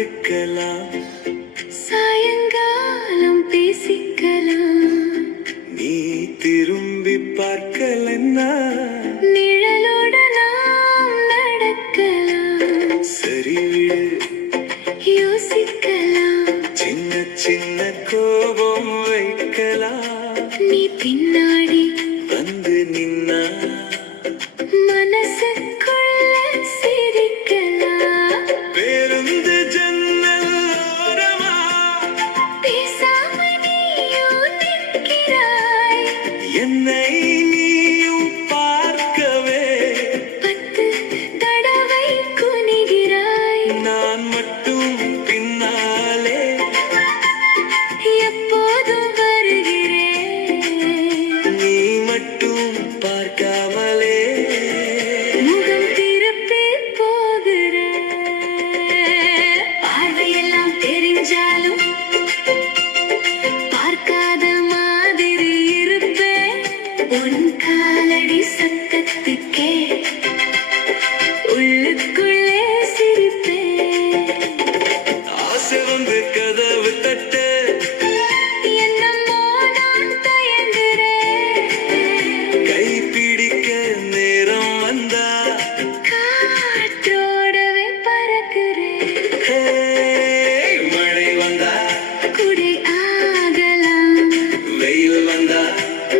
பார்த்துக்கலாம், சாயங்காலம் பேசிக்கலாம். நீ திரும்பி பார்க்கலன்னா நிழலோட நாம் நடக்கலாம். சரி விடு, யோசிக்கலாம். சின்ன சின்ன கோபம் வைக்கலாம். நீ பின்னாடி வந்து நின்னா மனசுக்குள்ள சிரிக்கலாம். பேருந்து ஜன்னல் ஓரமா பேசாம நீயும் நிற்கிறாய். என்னை நீயும் பார்க்கவே 10 தடவை குனிகிறாய். நான் மட்டும் பின்னாலே எப்போதும் வருகிறேன். நீ மட்டும் பார்க்காமலே முகம் திருப்பி போகிற. பார்வையெல்லாம் தெரிஞ்சாலும் பார்க்காத மாதிரி இருப்பேன். உன் காலடி சத்தத்துக்கே உள்ளுக்குள்ளே சிரிப்பேன். ஆசை வந்து கதவு தட்டு, என்னமோ நான் தயங்குறேன். கை பிடிக்க நேரம் வந்தா காற்றோடவே பறக்கிறேன். ஹே, மழை வந்தா குடை ஆகலாம், வெயில் வந்தா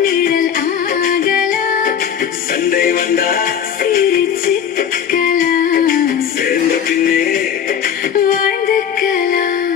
நிழல் ஆகலாம். சண்டை வந்தா சிரிச்சுக்கலாம், சேர்ந்த பின்னே வாழ்ந்துக்கலாம்.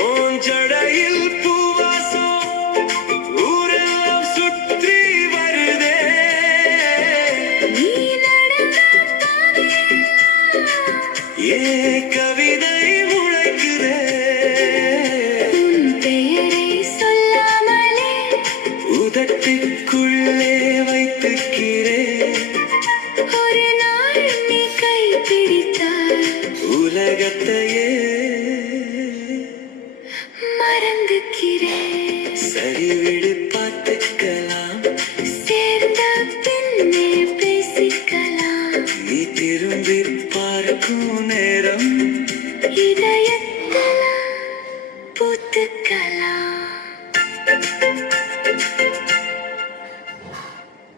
உன் ஜடையில் பூவாசம் ஊரெல்லாம் சுற்றி வருதே. நீ நடந்த ஏ கவிதை முளைக்குதே. உன் பெயரை சொல்லாமலே உதட்டுக்குள்ளே வைத்துக்கிறேன். ஒரு நாள் நீ கை பிடித்தால் உலகத்தையே மறந்துக்கிறேன். சரி விடு, பார்த்துக்கலாம். சேர்ந்த பின்னே பேசிக்கலாம். நீ திரும்பி பார்க்கும் நேரம் இதய